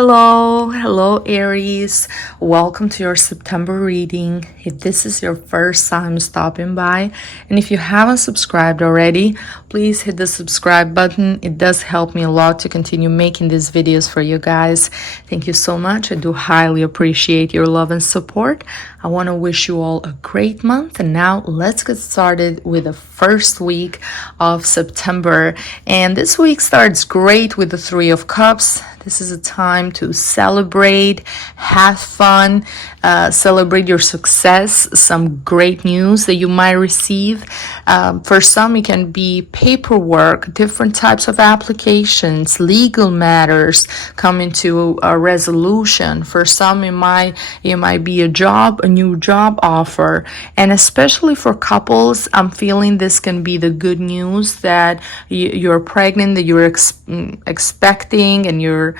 Hello Aries. Welcome to your September reading. If this is your first time stopping by, and if you haven't subscribed already, please hit the subscribe button. It does help me a lot to continue making these videos for you guys. Thank you so much. I do highly appreciate your love and support. I want to wish you all a great month, and now let's get started with the first week of September. And this week starts great with the Three of Cups. This is a time to celebrate, have fun, celebrate your success, some great news that you might receive. For some, it can be paperwork, different types of applications, legal matters coming to a resolution. For some, it might be a new job offer. And especially for couples, I'm feeling this can be the good news that you're pregnant, that you're expecting, and you're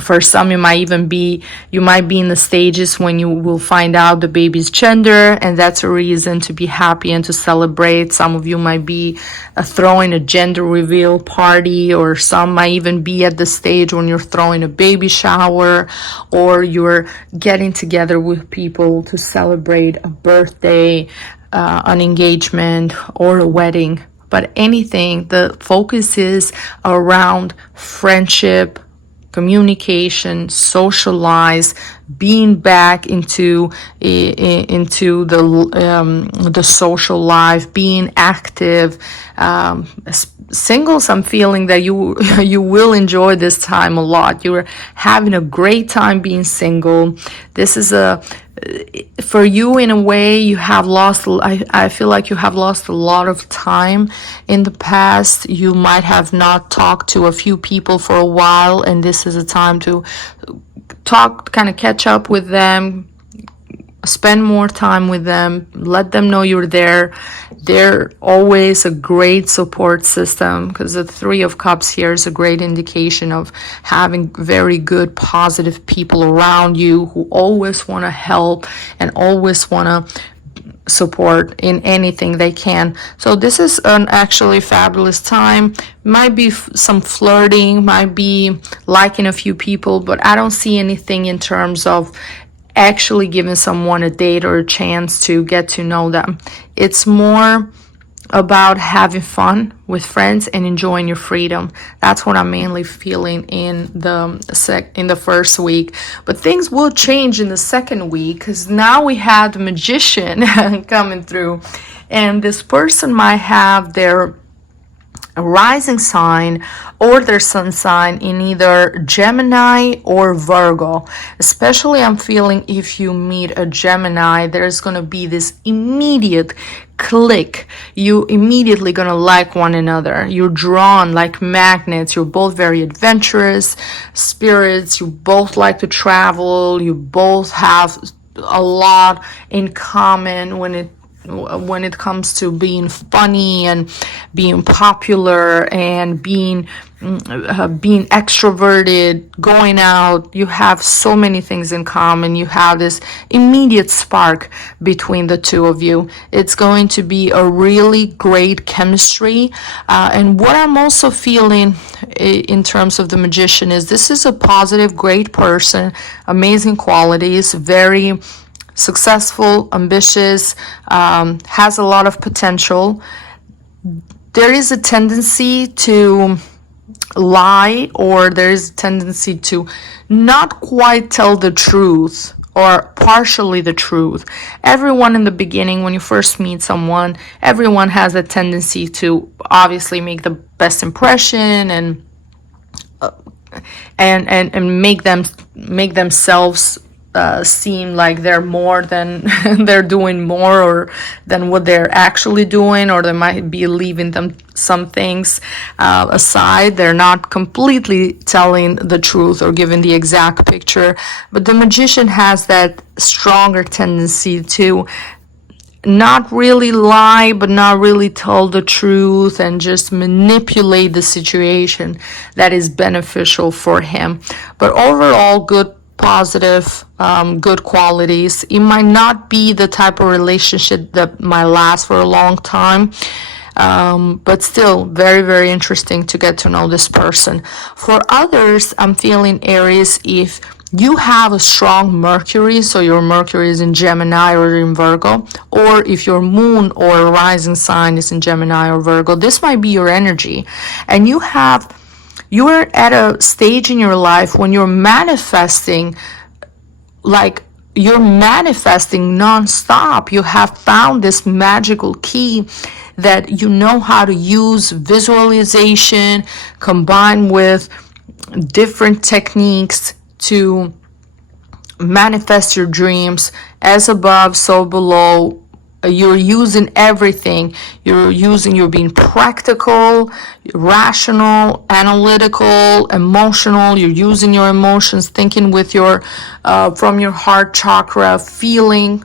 for some, you might be in the stages when you will find out the baby's gender, and that's a reason to be happy and to celebrate. Some of you might be throwing a gender reveal party, or some might even be at the stage when you're throwing a baby shower, or you're getting together with people to celebrate a birthday, an engagement, or a wedding. But anything, the focus is around friendship, communication, socialize, being back into the social life, being active. Singles, I'm feeling that you will enjoy this time a lot. You're having a great time being single. This is for you, in a way, you have lost, I feel like you have lost a lot of time in the past. You might have not talked to a few people for a while, and this is a time to talk, kind of catch up with them, spend more time with them, let them know you're there. They're always a great support system, because the Three of Cups here is a great indication of having very good, positive people around you who always want to help and always want to support in anything they can. So this is an actually fabulous time. Might be some flirting, might be liking a few people, but I don't see anything in terms of actually giving someone a date or a chance to get to know them. It's more about having fun with friends and enjoying your freedom. That's what I'm mainly feeling in the first week. But things will change in the second week, because now we have the Magician coming through, and this person might have their rising sign or their sun sign in either Gemini or Virgo. Especially, I'm feeling if you meet a Gemini, there's going to be this immediate click. You immediately gonna like one another. You're drawn like magnets. You're both very adventurous spirits. You both like to travel. You both have a lot in common when it comes to being funny and being popular and being extroverted, going out. You have so many things in common. You have this immediate spark between the two of you. It's going to be a really great chemistry. And what I'm also feeling in terms of the Magician is this is a positive, great person, amazing qualities, very successful, ambitious, has a lot of potential. There is a tendency to lie, or there is a tendency to not quite tell the truth, or partially the truth. Everyone in the beginning, when you first meet someone, everyone has a tendency to obviously make the best impression and make themselves seem like they're more than they're doing more or than what they're actually doing, or they might be leaving them some things aside. They're not completely telling the truth or giving the exact picture. But the Magician has that stronger tendency to not really lie, but not really tell the truth, and just manipulate the situation that is beneficial for him. But overall, good, positive, good qualities. It might not be the type of relationship that might last for a long time. but still very, very interesting to get to know this person. For others, I'm feeling Aries, if you have a strong Mercury, so your Mercury is in Gemini or in Virgo, or if your moon or rising sign is in Gemini or Virgo, this might be your energy. And you're at a stage in your life when you're manifesting, like you're manifesting nonstop. You have found this magical key that you know how to use visualization combined with different techniques to manifest your dreams. As above, so below. You're using everything. You're being practical, rational, analytical, emotional. You're using your emotions, thinking with your from your heart chakra, feeling.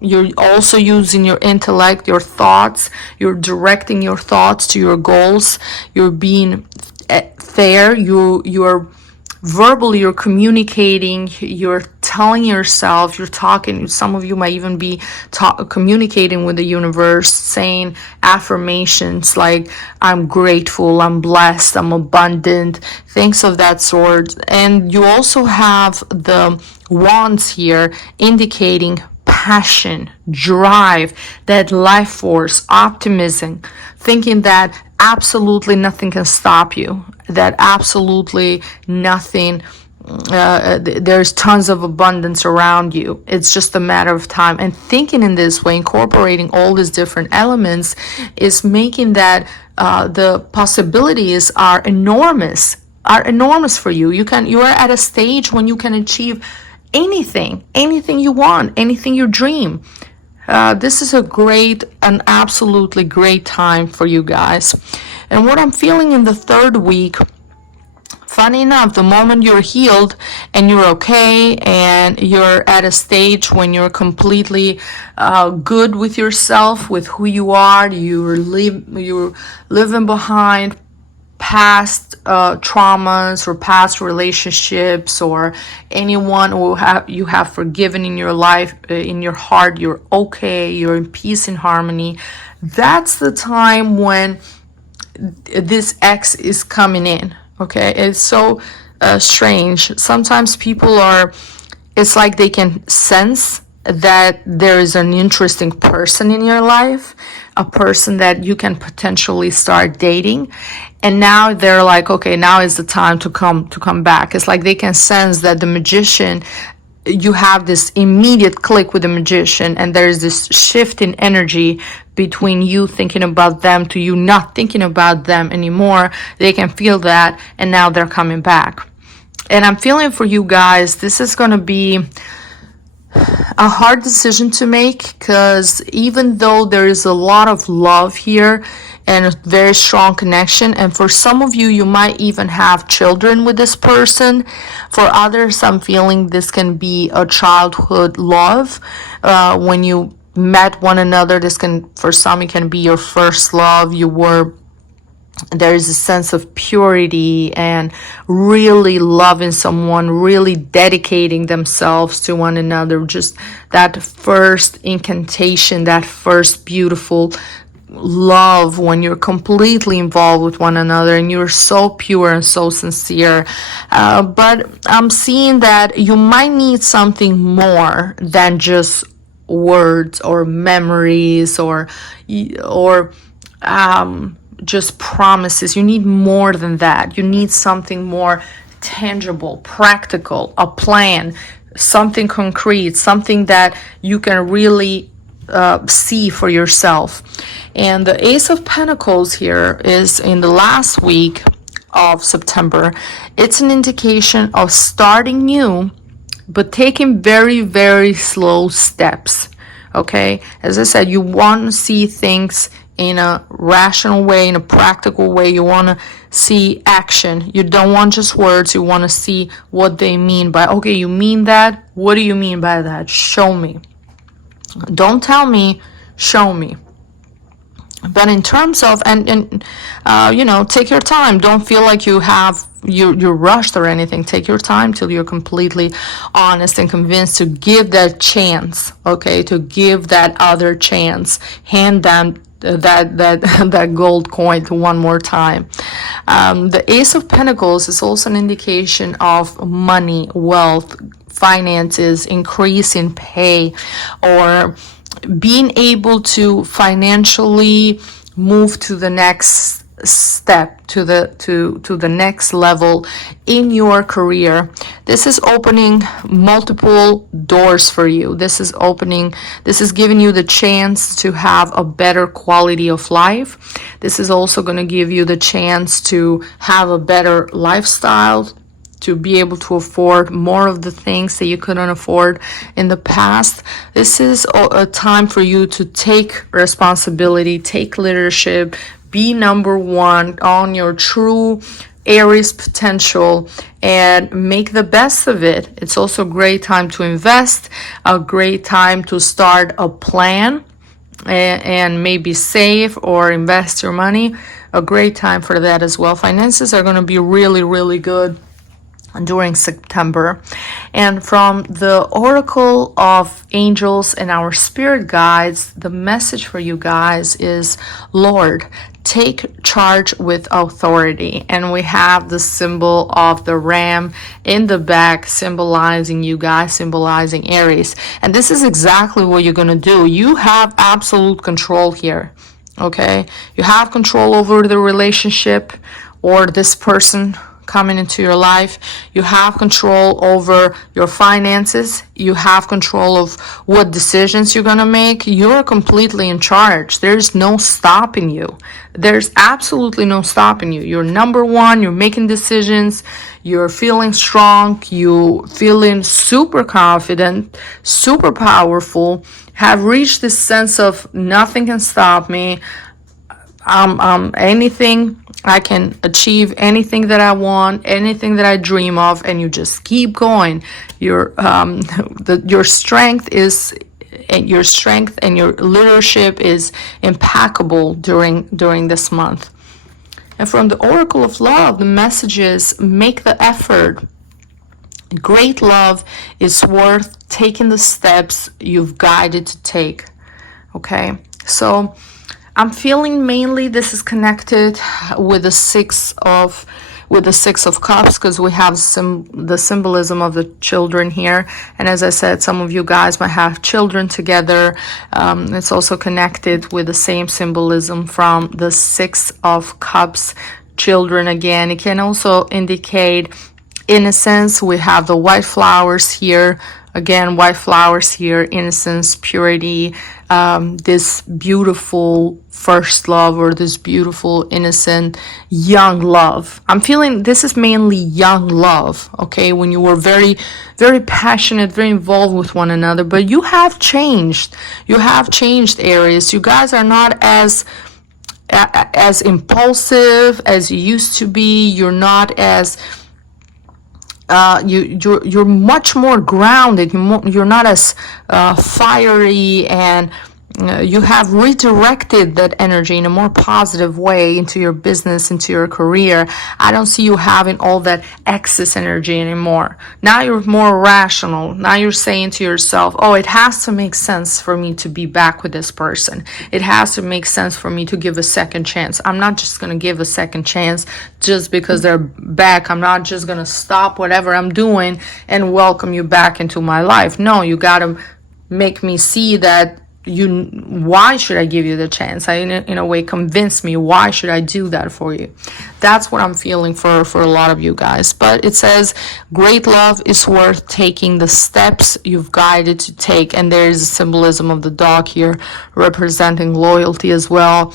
You're also using your intellect, your thoughts. You're directing your thoughts to your goals. You're being fair. You're verbally, you're communicating, you're telling yourself, you're talking. Some of you might even be communicating with the universe, saying affirmations like, I'm grateful, I'm blessed, I'm abundant, things of that sort. And you also have the wands here indicating passion, drive, that life force, optimism, thinking that absolutely nothing can stop you, that absolutely nothing, there's tons of abundance around you. It's just a matter of time. And thinking in this way, incorporating all these different elements, is making that the possibilities are enormous for you. You are at a stage when you can achieve anything you want, anything you dream. This is an absolutely great time for you guys. And what I'm feeling in the third week, funny enough, the moment you're healed and you're okay and you're at a stage when you're completely good with yourself, with who you are, you're living behind past traumas or past relationships, or anyone who you have forgiven in your life, in your heart, you're okay, you're in peace and harmony. That's the time when this X is coming in. Okay, it's so strange. Sometimes people it's like they can sense that there is an interesting person in your life, a person that you can potentially start dating, and now they're like, okay, now is the time to come back. It's like they can sense that the magician, you have this immediate click with the magician, and there's this shift in energy between you thinking about them to you not thinking about them anymore. They can feel that, and now they're coming back. And I'm feeling for you guys, this is going to be a hard decision to make, because even though there is a lot of love here and a very strong connection, and for some of you, you might even have children with this person. For others, I'm feeling this can be a childhood love. When you met one another, for some, it can be your first love. There is a sense of purity and really loving someone, really dedicating themselves to one another. Just that first incantation, that first beautiful love when you're completely involved with one another and you're so pure and so sincere. But I'm seeing that you might need something more than just words or memories or just promises. You need more than that. You need something more tangible, practical, a plan, something concrete, something that you can really see for yourself. And the Ace of Pentacles here is in the last week of September. It's an indication of starting new, but taking very, very slow steps. Okay? As I said, you want to see things in a rational way, in a practical way. You want to see action. You don't want just words. You want to see what they mean by, okay, you mean that? What do you mean by that? Show me. Don't tell me, show me. But in terms of, take your time. Don't feel like you have, you're rushed or anything. Take your time till you're completely honest and convinced to give that chance, okay, to give that other chance. Hand them that gold coin one more time. The Ace of Pentacles is also an indication of money, wealth, finances, increase in pay, or being able to financially move to the next step, to the next level in your career. This is opening multiple doors for you. This is giving you the chance to have a better quality of life. This is also going to give you the chance to have a better lifestyle, to be able to afford more of the things that you couldn't afford in the past. This is a time for you to take responsibility, take leadership, be number one on your true Aries potential, and make the best of it. It's also a great time to invest, a great time to start a plan and maybe save or invest your money. A great time for that as well. Finances are going to be really, really good during September. And from the Oracle of Angels and our spirit guides, the message for you guys is, Lord, take charge with authority. And we have the symbol of the ram in the back, symbolizing you guys, symbolizing Aries. And this is exactly what you're going to do. You have absolute control here. Okay? You have control over the relationship or this person coming into your life. You have control over your finances. You have control of what decisions you're going to make. You're completely in charge. There's no stopping you. There's absolutely no stopping you. You're number one. You're making decisions. You're feeling strong. You feeling super confident, super powerful, have reached this sense of nothing can stop me. Anything, I can achieve anything that I want, anything that I dream of, and you just keep going. Your strength and your leadership is impeccable during this month. And from the Oracle of Love, the message is, make the effort. Great love is worth taking the steps you've guided to take. Okay, so I'm feeling mainly this is connected with the Six of Cups, because we have the symbolism of the children here. And as I said, some of you guys might have children together. It's also connected with the same symbolism from the Six of Cups, children again. It can also indicate innocence. We have the white flowers here. Again, white flowers here, innocence, purity, this beautiful first love, or this beautiful, innocent, young love. I'm feeling this is mainly young love, okay? When you were very, very passionate, very involved with one another, but you have changed. You have changed, Aries. You guys are not as impulsive as you used to be. You're not as you're much more grounded. You're not as fiery, and you have redirected that energy in a more positive way into your business, into your career. I don't see you having all that excess energy anymore. Now you're more rational. Now you're saying to yourself, oh, it has to make sense for me to be back with this person. It has to make sense for me to give a second chance. I'm not just going to give a second chance just because they're back. I'm not just going to stop whatever I'm doing and welcome you back into my life. No, you got to make me see that why should I give you the chance? In a way, convince me, why should I do that for you? That's what I'm feeling for a lot of you guys. But it says, great love is worth taking the steps you've guided to take. And there is a symbolism of the dog here representing loyalty as well.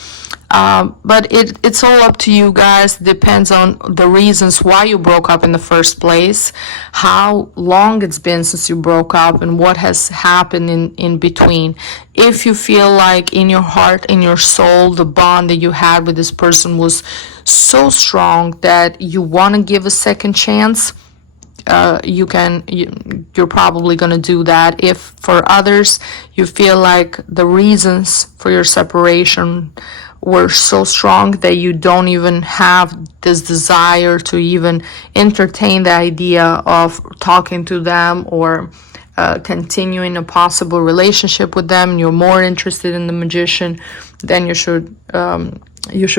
But it's all up to you guys. It depends on the reasons why you broke up in the first place, how long it's been since you broke up, and what has happened in between. If you feel like in your heart, in your soul, the bond that you had with this person was so strong that you want to give a second chance, you're probably going to do that. If for others you feel like the reasons for your separation were so strong that you don't even have this desire to even entertain the idea of talking to them or continuing a possible relationship with them. You're more interested in the Magician, then you should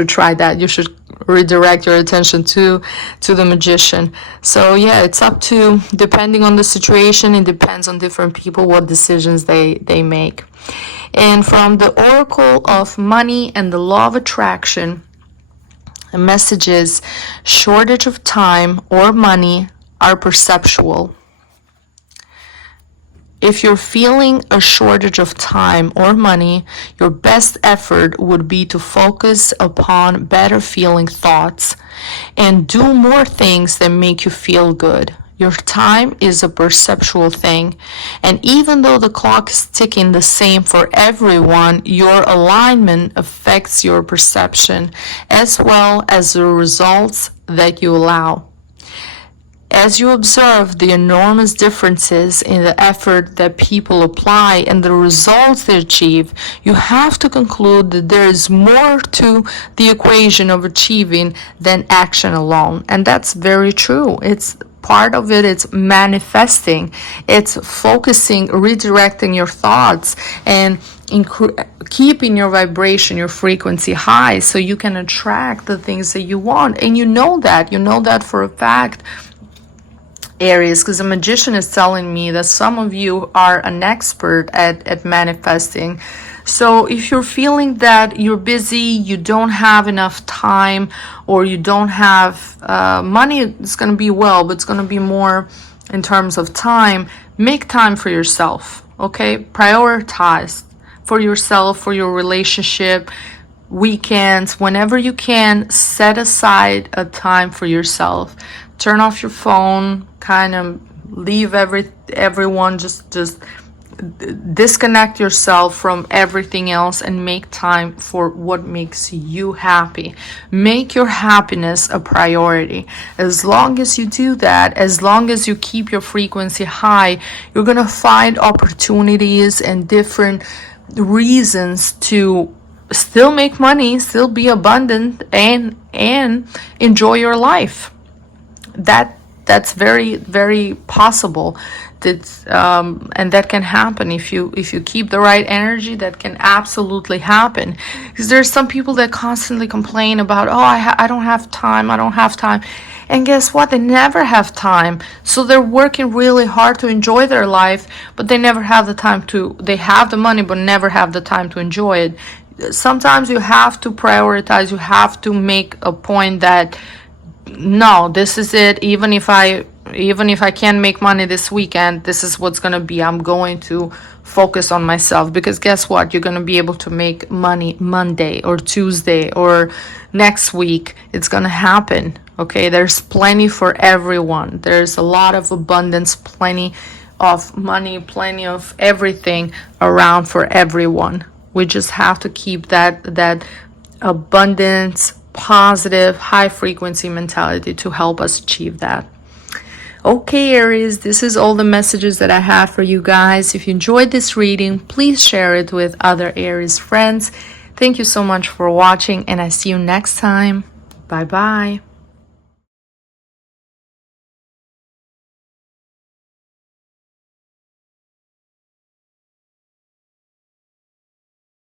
try that. You should redirect your attention to the Magician. So yeah, it's up to, depending on the situation, it depends on different people what decisions they make. And from the Oracle of Money and the Law of Attraction, the message is: shortage of time or money are perceptual. If you're feeling a shortage of time or money, your best effort would be to focus upon better feeling thoughts and do more things that make you feel good. Your time is a perceptual thing, and even though the clock is ticking the same for everyone, your alignment affects your perception as well as the results that you allow. As you observe the enormous differences in the effort that people apply and the results they achieve, you have to conclude that there is more to the equation of achieving than action alone. And that's very true. It's part of it, it's manifesting, it's focusing, redirecting your thoughts, and keeping your vibration, your frequency high so you can attract the things that you want. And you know that for a fact, Aries, because the Magician is telling me that some of you are an expert at manifesting. So if you're feeling that you're busy, you don't have enough time, or you don't have money, it's going to be well, but it's going to be more in terms of time. Make time for yourself, okay? Prioritize for yourself, for your relationship, weekends, whenever you can, set aside a time for yourself. Turn off your phone, kind of leave everyone, just disconnect yourself from everything else and make time for what makes you happy. Make your happiness a priority. As long as you do that, as long as you keep your frequency high, you're gonna find opportunities and different reasons to still make money, still be abundant, and enjoy your life. That's very, very possible. And that can happen if you keep the right energy. That can absolutely happen, because there's some people that constantly complain about, oh, I don't have time, and guess what, they never have time. So they're working really hard to enjoy their life, but they never have the time to. They have the money but never have the time to enjoy it. Sometimes you have to prioritize. You have to make a point that, no, this is it. Even if I can't make money this weekend, this is what's going to be. I'm going to focus on myself, because guess what? You're going to be able to make money Monday or Tuesday or next week. It's going to happen. Okay, there's plenty for everyone. There's a lot of abundance, plenty of money, plenty of everything around for everyone. We just have to keep that abundance, positive, high frequency mentality to help us achieve that. Okay, Aries, this is all the messages that I have for you guys. If you enjoyed this reading, please share it with other Aries friends. Thank you so much for watching, and I see you next time. Bye bye.